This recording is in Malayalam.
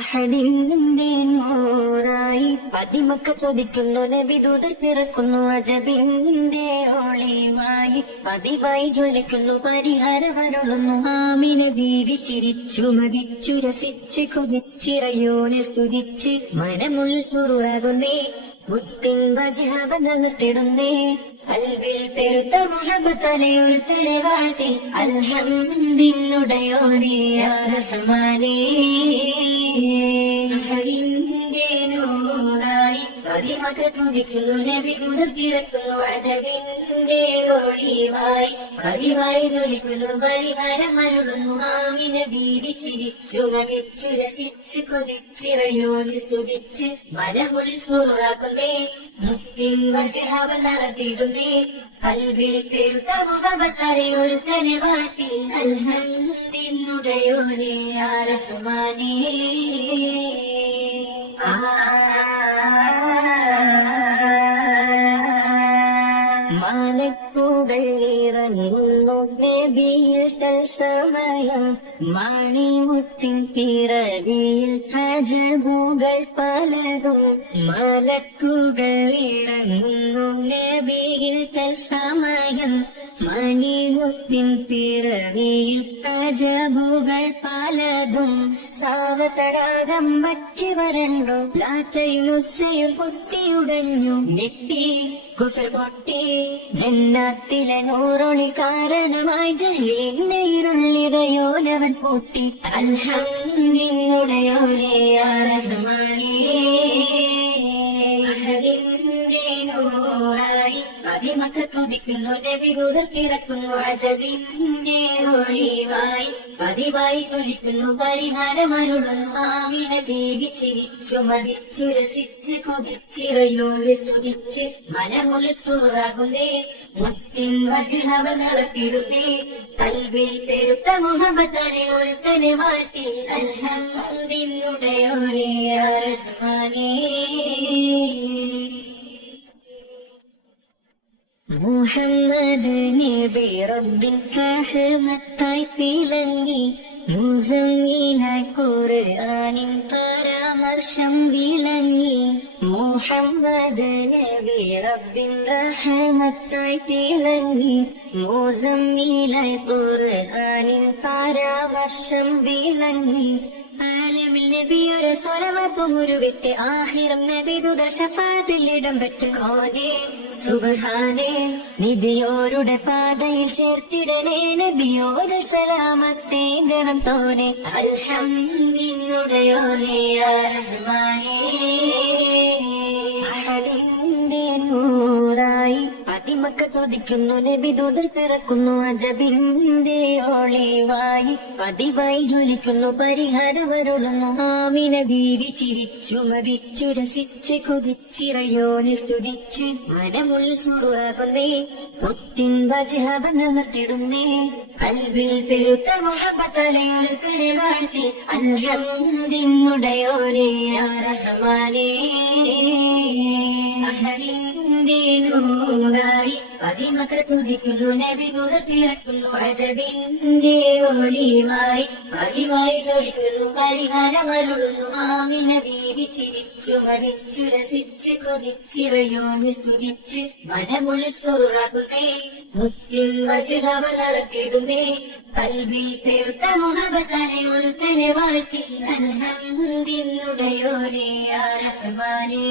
അഹദിന്റെ നൂറായി പതിമക്ക ചോദിക്കുന്നു നബിദൂതർ പിറക്കുന്നു അജബിന്റെ ഒളിവായി പതിവായി ജ്വലിക്കുന്നു പരിഹാരമരുളുന്നു ആമിന ബീവി ചിരിച്ചു മതിച്ചു രസിച്ച് കൊതിച്ചിറയോനെ സ്തുതിച്ച് മനമുള്ളിൽ സുറുറാകുന്നേ മുത്തിൻ വജഹവ നിലത്തിടുന്നേ കൽവിൽ പെരുത്ത മുഹബത്തലയൊരുത്തനെ വാഴ്ത്തി അൽഹംദിനുടയോനേ യാ റഹ്മാനേ അഹദിന്റെ നൂറായി പതിമക്ക തുതിക്കുന്നു നബിദൂതർ പിറക്കുന്നു അജബിന്റെ ഒളിവായി പതിവായി ജ്വലിക്കുന്നു പരിഹാരമരുളുന്നു ആമിന ബീവി ചിരിച്ചു മകിച്ചു രസിച്ച് കൊതിച്ചിറയോനി സ്തുതിച്ച് മനമുള്ളിൽ സുറുറാക്കുന്നേ മുത്തിൻ വജഹവ നടത്തിയിടുന്നേ കൽവിൽ പെരുത്ത മുഹബത്തലെ ഒരുത്തനെ വാഴ്ത്തി അൽഹംദിനുടയോനേ യാ റഹ്മാനേ മാലക്കുകൾ ഇറങ്ങുന്നു നബിയിൽ തത്സമയം മണിമുത്തിൻ പിറവിയിൽ അജബുകൾ പലതും മാലക്കുകൾ ഇറങ്ങുന്നു നബിയിൽ തത്സമയം മണിമുത്തിൻ പിറവിയിൽ അജബുകൾ പലതും സാവതടാകം വറ്റി വരണ്ടു ലാത്തയും പൊട്ടിയുടഞ്ഞു ഞെട്ടി കുഫർ പൊട്ടി ജന്നാത്തിലെ നൂറൊളി കാരണമായി ജഹീലിന്റെ ഇരുള്ളിടയോനവൻ പൊട്ടി അൽഹംദിനുടയോനേ യാ റഹ്മാനേ അഹദിന്റെ നൂറായി പതിമക്ക തുതിക്കുന്നു നബിദൂതർ പിറക്കുന്നു അജബിന്റെ ഒളിവായി പതിവായി ജ്വലിക്കുന്നു പരിഹാരമരുളുന്നു ആമിന ബീവി ചിരിച്ചു മതിച്ചു രസിച്ച് കൊതിച്ചിറയോനെ സ്തുതിച്ച് മനമുള്ളിൽ സുറുറാകുന്നേ മുത്തിൻ വജഹവ നടത്തിടുന്നേ കൽവിൽ പെരുത്ത മുഹബത്തലെ ഒരുത്തനെ വാഴ്ത്തി അൽഹംദിനുടയോനേ യാ റഹ്മാനേ മുഹമ്മദ് നബി റബ്ബിൻ റഹ്മത്തായി തിളങ്ങി മുസമ്മിലായി ഖുർആനിൻ പരാമർശം വിളങ്ങി മുഹമ്മദ് നബി റബ്ബിൻ റഹ്മത്തായി തിളങ്ങി മുസമ്മിലായി ഖുർആനിൻ പരാമർശം വിളങ്ങി ആലമിൽ നബിയുടെ സ്വലമത്തുരുവിട്ട് ആഹിറം നബിദൂതർ ശഫാഅത്തിൽ ഇടം പെട്ട് ഖോനേ സുബ്ഹാനേ നിധിയോരുടെ പാതയിൽ ചേർത്തിടണേ നബിയോട് സലാമത്തെ ഗണം തോനെ അൽഹംദിനുടയോനേ യാ റഹ്മാനേ അഹദിന്റെ നൂറായി പതിമക്ക ചോദിക്കുന്നു നബിദൂതർ പിറക്കുന്നു അജബിന്റെ ഒളിവായി പതിവായി ജ്വലിക്കുന്നു പരിഹാരമരുളുന്നു ആമിന ബീവി ചിരിച്ചു മതിച്ചു രസിച്ച് കൊതിച്ചിറയോനെ സ്തുതിച്ച് മനമുള്ളിൽ സുറുറാകുന്നേ മുത്തിൻ വജഹവ നിലത്തിടുന്നേ കൽവിൽ പെരുത്ത മുഹബത്തലെ ഒരുത്തനെ വാഴ്ത്തി അൽഹംദിനുടയോനേ യാ റഹ്മാനേ അഹദിന്റെ നൂറായി പതിമക്ക തുതിക്കുന്നു നബിദൂതർ പിറക്കുന്നു അജബിന്റെ ഒളിവായി പതിവായി ജ്വലിക്കുന്നു പരിഹാരമരുളുന്നു ആമിന ബീവി ചിരിച്ചു മതിച്ചു രസിച്ച് കൊതിച്ചിറയോനെ സ്തുതിച്ച് മനമുള്ളിൽ സുറുറാകുന്നേ മുത്തിൻ വജഹവ നടത്തിടുന്നേ കൽവിൽ പെരുത്ത മുഹബത്തലെ ഒരുത്തനെ വാഴ്ത്തി അൽഹംദിനുടയോനേ യാ റഹ്മാനേ